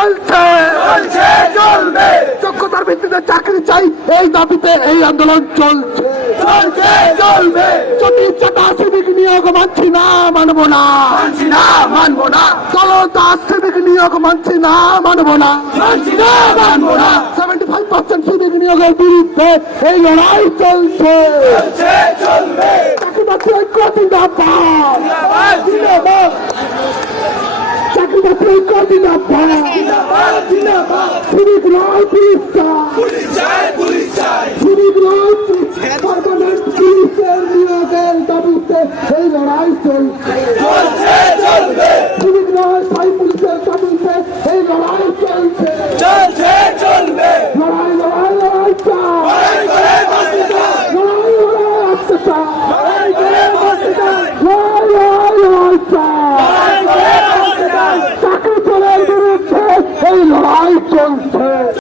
চলছে চলবে যোগ্যতার ভিত্তিতে চাকরি চাই এই দাবিতে এই আন্দোলন চলছে চলবে যদি চাটা শ্রমিক নিয়োগ মানছি না মানবো না মানবো না চলতা শ্রমিক নিয়োগ মানছি না মানবো না মানবো না 75% শ্রমিক নিয়োগের বিরুদ্ধে এই লড়াই চলছে চলবে চাকরি বাকরি ঐক্য জিন্দাবাদ চাকরি বাকরি ঐক্য জিন্দাবাদ শ্রমিক নয় পুলিশ চাই শ্রমিক নয় পার্মানেন্ট পুলিশের নিয়োগের দাবিতে এই লড়াই চলছে চলবে শ্রমিক নয় স্থায়ী পুলিশের দাবিতে এই লড়াই চলছে চলবে লড়াই লড়াই লড়াই চাই লড়াই লড়াই আসতে চাই লড়াই লড়াই চাই চাকরি চলের বিরুদ্ধে এই লড়াই চলছে